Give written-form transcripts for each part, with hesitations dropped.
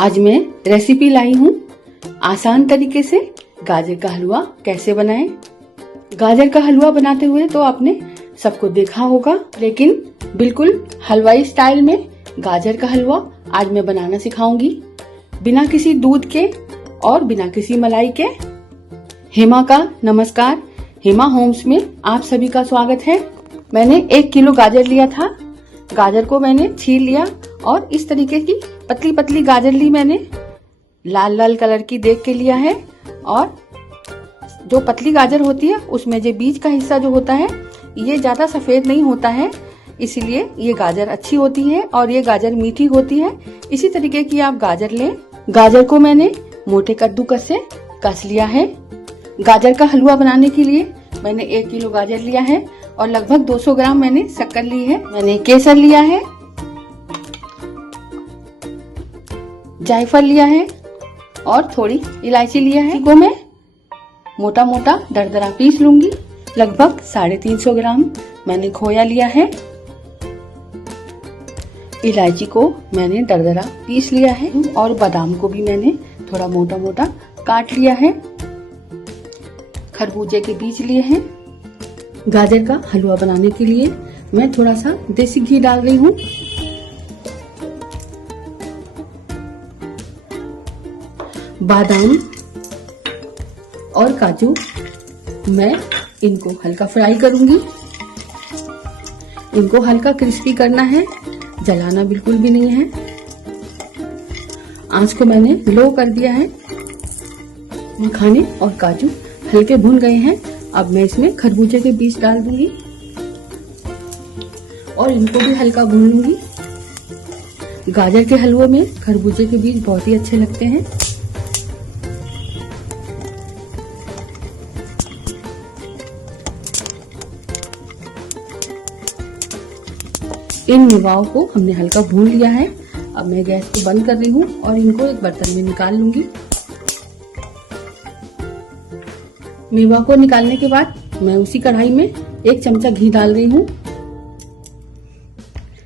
आज मैं रेसिपी लाई हूँ आसान तरीके से गाजर का हलवा कैसे बनाएं। गाजर का हलवा बनाते हुए तो आपने सबको देखा होगा, लेकिन बिल्कुल हलवाई स्टाइल में गाजर का हलवा आज मैं बनाना सिखाऊंगी, बिना किसी दूध के और बिना किसी मलाई के। हेमा का नमस्कार, हेमा होम्स में आप सभी का स्वागत है। मैंने 1 किलो गाजर लिया था। गाजर को मैंने छील लिया और इस तरीके की पतली पतली गाजर ली मैंने, लाल लाल कलर की देख के लिया है। और जो पतली गाजर होती है उसमें जो बीज का हिस्सा जो होता है ये ज्यादा सफेद नहीं होता है, इसीलिए ये गाजर अच्छी होती है और ये गाजर मीठी होती है। इसी तरीके की आप गाजर लें। गाजर को मैंने मोटे कद्दूकस से कस लिया है। गाजर का हलवा बनाने के लिए मैंने 1 किलो गाजर लिया है और लगभग 200 ग्राम मैंने शक्कर ली है। मैंने केसर लिया है, जायफल लिया है और थोड़ी इलायची लिया है। इनको मैं मोटा मोटा दरदरा पीस लूंगी। लगभग 350 ग्राम मैंने खोया लिया है। इलायची को मैंने दरदरा पीस लिया है और बादाम को भी मैंने थोड़ा मोटा मोटा काट लिया है। खरबूजे के बीज लिए हैं। गाजर का हलवा बनाने के लिए मैं थोड़ा सा देसी घी डाल रही हूँ। बादाम और काजू मैं इनको हल्का फ्राई करूंगी। इनको हल्का क्रिस्पी करना है, जलाना बिल्कुल भी नहीं है। आंच को मैंने लो कर दिया है। मखाने और काजू हल्के भुन गए हैं। अब मैं इसमें खरबूजे के बीज डाल दूंगी और इनको भी हल्का भून लूंगी। गाजर के हलवे में खरबूजे के बीज बहुत ही अच्छे लगते हैं। इन मेवाओं को हमने हल्का भून लिया है। अब मैं गैस को बंद कर रही हूँ और इनको एक बर्तन में निकाल लूंगी। मेवा को निकालने के बाद मैं उसी कढ़ाई में 1 चमचा घी डाल रही हूँ।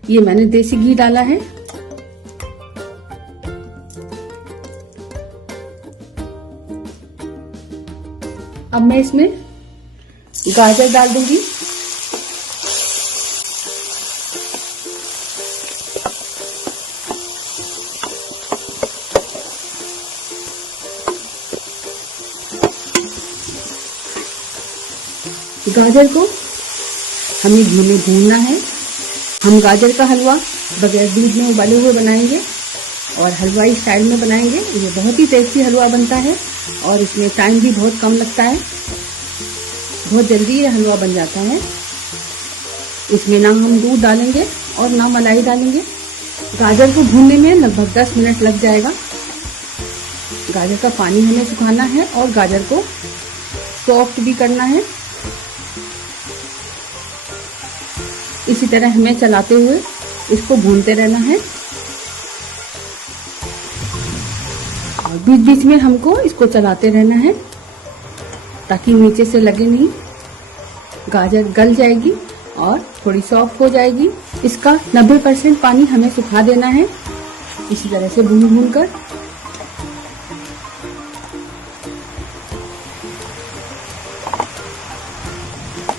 ये मैंने देसी घी डाला है। अब मैं इसमें गाजर डाल दूंगी। गाजर को हमें घी में भूनना है। हम गाजर का हलवा बगैर दूध में उबाले हुए बनाएंगे और हलवाई स्टाइल में बनाएंगे। ये बहुत ही टेस्टी हलवा बनता है और इसमें टाइम भी बहुत कम लगता है। बहुत जल्दी ये हलवा बन जाता है। इसमें ना हम दूध डालेंगे और ना मलाई डालेंगे। गाजर को भूनने में लगभग 10 मिनट लग जाएगा। गाजर का पानी हमें सुखाना है और गाजर को सॉफ्ट भी करना है। इसी तरह हमें चलाते हुए इसको भूनते रहना है और बीच बीच में हमको इसको चलाते रहना है ताकि नीचे से लगे नहीं। गाजर गल जाएगी और थोड़ी सॉफ्ट हो जाएगी। इसका 90% पानी हमें सुखा देना है। इसी तरह से भून भून कर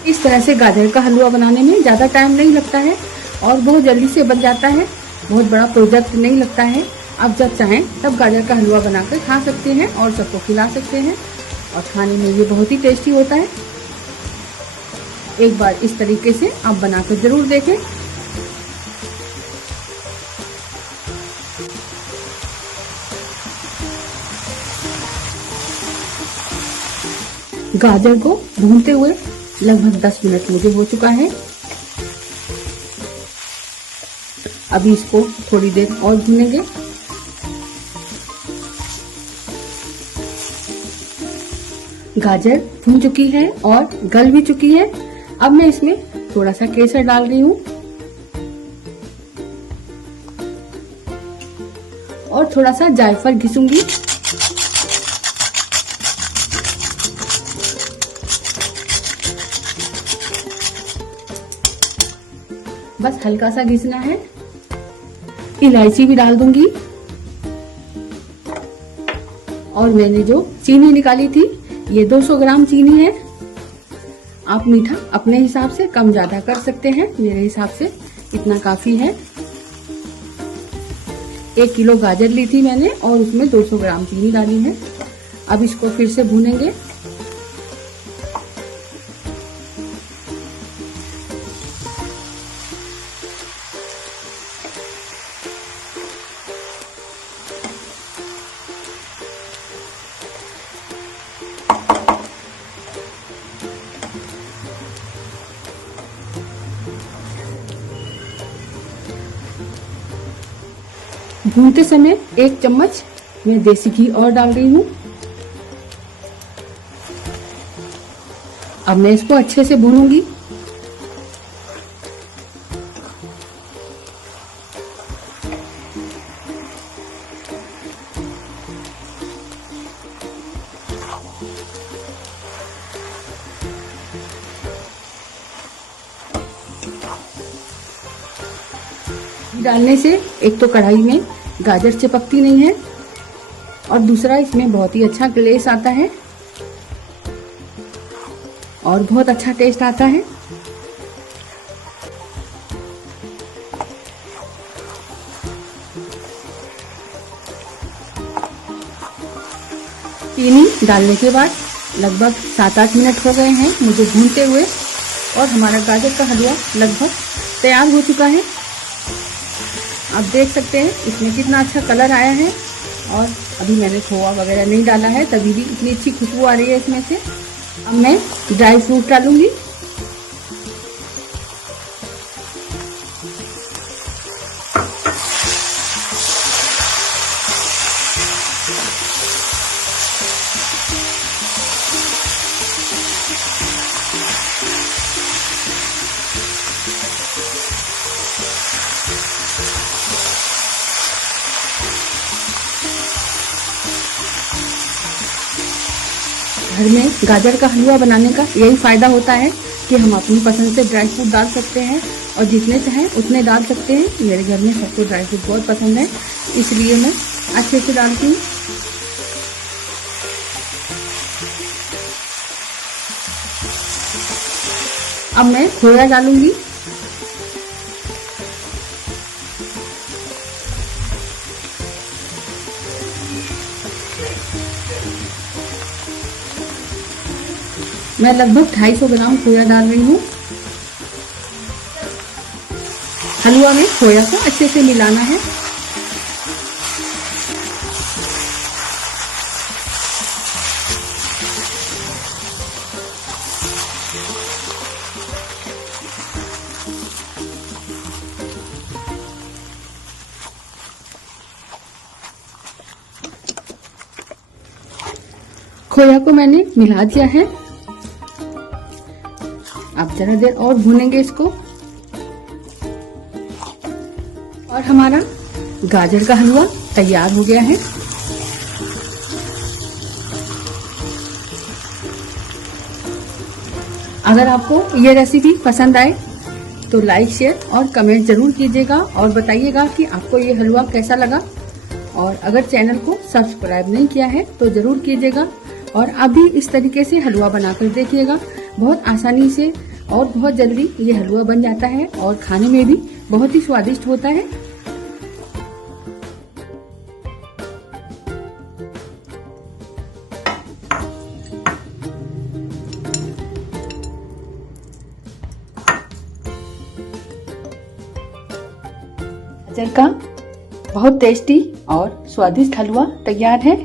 इस तरह से गाजर का हलवा बनाने में ज्यादा टाइम नहीं लगता है और बहुत जल्दी से बन जाता है। बहुत बड़ा प्रोजेक्ट नहीं लगता है। आप जब चाहें तब गाजर का हलवा बनाकर खा सकते हैं और सबको खिला सकते हैं और खाने में ये बहुत ही टेस्टी होता है। एक बार इस तरीके से आप बनाकर जरूर देखें। गाजर को भूनते हुए लगभग 10 मिनट मुझे हो चुका है। अभी इसको थोड़ी देर और भूनेंगे। गाजर भून चुकी है और गल भी चुकी है। अब मैं इसमें थोड़ा सा केसर डाल रही हूँ और थोड़ा सा जायफल घिसूंगी। बस हल्का सा घिसना है। इलायची भी डाल दूंगी। और मैंने जो चीनी निकाली थी ये 200 ग्राम चीनी है। आप मीठा अपने हिसाब से कम ज्यादा कर सकते हैं, मेरे हिसाब से इतना काफी है। 1 किलो गाजर ली थी मैंने और उसमें 200 ग्राम चीनी डाली है। अब इसको फिर से भूनेंगे। भूनते समय 1 चम्मच मैं देसी घी और डाल रही हूँ। अब मैं इसको अच्छे से भूनूंगी। डालने से एक तो कढ़ाई में गाजर चिपकती नहीं है और दूसरा इसमें बहुत ही अच्छा ग्लेस आता है और बहुत अच्छा टेस्ट आता है। चीनी डालने के बाद लगभग 7-8 मिनट हो गए हैं मुझे भूनते हुए और हमारा गाजर का हलवा लगभग तैयार हो चुका है। आप देख सकते हैं इसमें कितना अच्छा कलर आया है और अभी मैंने खोआ वगैरह नहीं डाला है, तभी भी इतनी अच्छी खुशबू आ रही है इसमें से। अब मैं ड्राई फ्रूट डालूंगी। घर में गाजर का हलवा बनाने का यही फायदा होता है कि हम अपनी पसंद से ड्राई फ्रूट डाल सकते हैं और जितने चाहें उतने डाल सकते हैं। मेरे घर में सबको ड्राई फ्रूट बहुत पसंद है, इसलिए मैं अच्छे से डालती हूँ। अब मैं खोया डालूंगी। मैं लगभग 250 ग्राम खोया डाल रही हूँ। हलवा में खोया को अच्छे से मिलाना है। खोया को मैंने मिला दिया है। अब जरा देर और भूनेंगे इसको और हमारा गाजर का हलवा तैयार हो गया है। अगर आपको ये रेसिपी पसंद आए तो लाइक, शेयर और कमेंट जरूर कीजिएगा और बताइएगा कि आपको ये हलवा कैसा लगा। और अगर चैनल को सब्सक्राइब नहीं किया है तो जरूर कीजिएगा और आप भी इस तरीके से हलवा बनाकर देखिएगा। बहुत आसानी से और बहुत जल्दी ये हलवा बन जाता है और खाने में भी बहुत ही स्वादिष्ट होता है। गाजर का बहुत टेस्टी और स्वादिष्ट हलवा तैयार है।